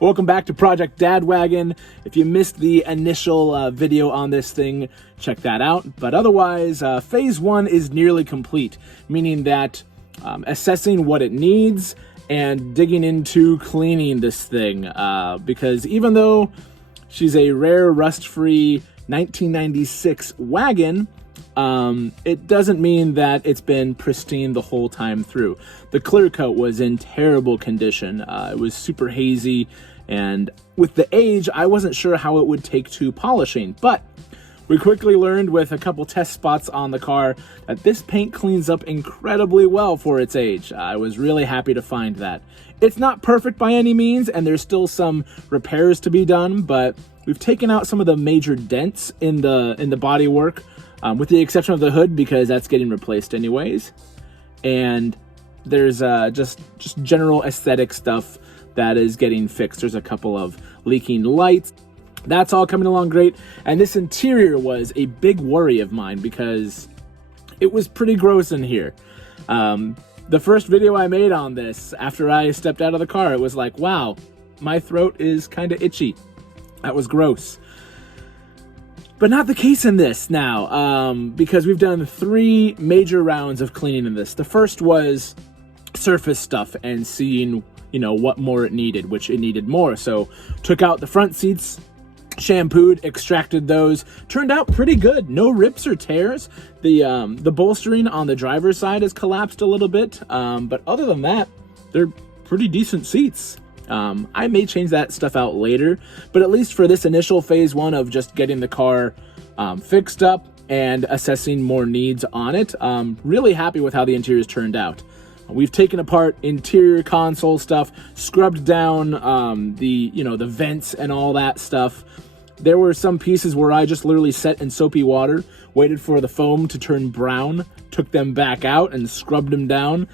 Welcome back to Project Dad Wagon. If you missed the initial video on this thing, check that out. But otherwise, phase one is nearly complete, meaning that assessing what it needs and digging into cleaning this thing. Because even though she's a rare rust-free 1996 Wagon, it doesn't mean that it's been pristine the whole time through. The clear coat was in terrible condition. It was super hazy, and with the age, I wasn't sure how it would take to polishing, but we quickly learned with a couple test spots on the car that this paint cleans up incredibly well for its age. I was really happy to find that. It's not perfect by any means, and there's still some repairs to be done, but we've taken out some of the major dents in the bodywork, with the exception of the hood, because that's getting replaced anyways. And there's just general aesthetic stuff that is getting fixed. There's a couple of leaking lights. That's all coming along great. And this interior was a big worry of mine because it was pretty gross in here. The first video I made on this, after I stepped out of the car, it was like, wow, my throat is kind of itchy. That was gross. But not the case in this now, because we've done 3 major rounds of cleaning in this. The first was surface stuff and seeing, what more it needed, which it needed more. So took out the front seats, shampooed, extracted those. Turned out pretty good. No rips or tears. The bolstering on the driver's side has collapsed a little bit, but other than that, they're pretty decent seats. I may change that stuff out later, but at least for this initial phase one of just getting the car fixed up and assessing more needs on it, really happy with how the interior's turned out. We've taken apart interior console stuff, scrubbed down the vents and all that stuff. There were some pieces where I just literally set in soapy water, waited for the foam to turn brown, took them back out and scrubbed them down.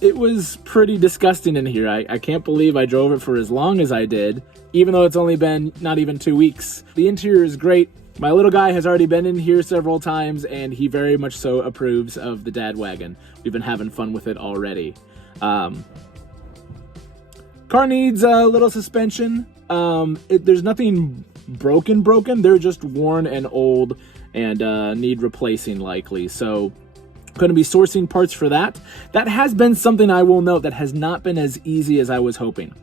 It was pretty disgusting in here. I can't believe I drove it for as long as I did, even though it's only been not even 2 weeks. The interior is great. My little guy has already been in here several times, and he very much so approves of the Dad Wagon. We've been having fun with it already. Car needs a little suspension. There's nothing broken. They're just worn and old and need replacing likely. So going to be sourcing parts for that. That has been something I will note that has not been as easy as I was hoping.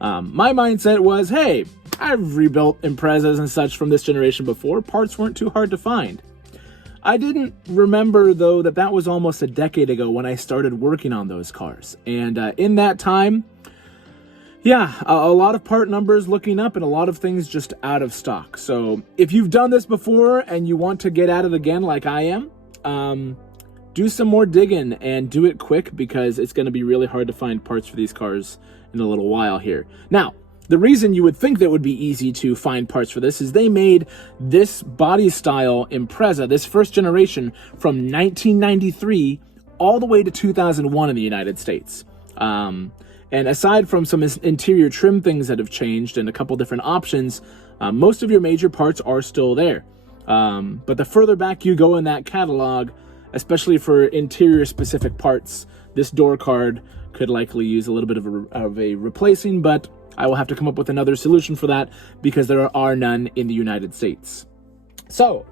My mindset was, hey, I've rebuilt Imprezas and such from this generation before. Parts weren't too hard to find. I didn't remember, though, that was almost a decade ago when I started working on those cars. And in that time, yeah, a lot of part numbers looking up and a lot of things just out of stock. So if you've done this before and you want to get at it again like I am, do some more digging and do it quick, because it's going to be really hard to find parts for these cars in a little while here. Now, the reason you would think that would be easy to find parts for this is they made this body style Impreza, this first generation, from 1993 all the way to 2001 in the United States. And aside from some interior trim things that have changed and a couple different options, most of your major parts are still there. But the further back you go in that catalog, especially for interior specific parts, this door card could likely use a little bit of a replacing, but I will have to come up with another solution for that because there are none in the United States. So,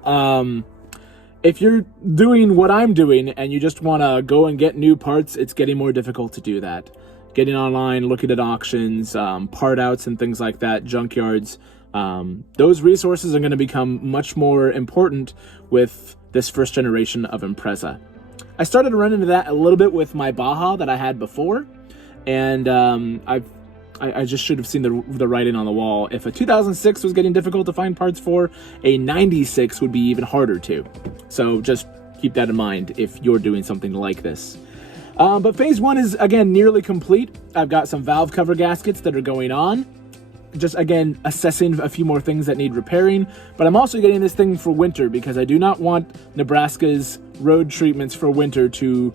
if you're doing what I'm doing and you just want to go and get new parts, it's getting more difficult to do that. Getting online, looking at auctions, part outs and things like that, junkyards, those resources are going to become much more important with this first generation of Impreza. I started to run into that a little bit with my Baja that I had before, and I just should have seen the writing on the wall. If a 2006 was getting difficult to find parts for, a 96 would be even harder to. So just keep that in mind if you're doing something like this. But phase one is, again, nearly complete. I've got some valve cover gaskets that are going on. Just, again, assessing a few more things that need repairing. But I'm also getting this thing for winter because I do not want Nebraska's road treatments for winter to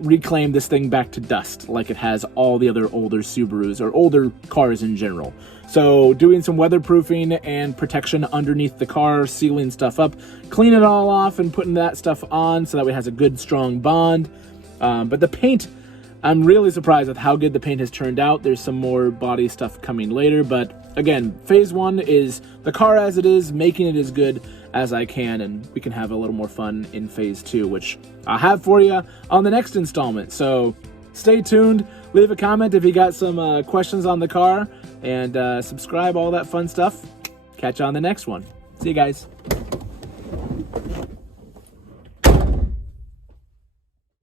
reclaim this thing back to dust like it has all the other older Subarus or older cars in general. So doing some weatherproofing and protection underneath the car, sealing stuff up, clean it all off and putting that stuff on so that way it has a good strong bond. But the paint, I'm really surprised with how good the paint has turned out. There's some more body stuff coming later, but again, phase 1 is the car as it is, making it as good as I can, and we can have a little more fun in phase 2, which I'll have for you on the next installment. So stay tuned, leave a comment if you got some questions on the car, and subscribe, all that fun stuff. Catch you on the next one. See you guys.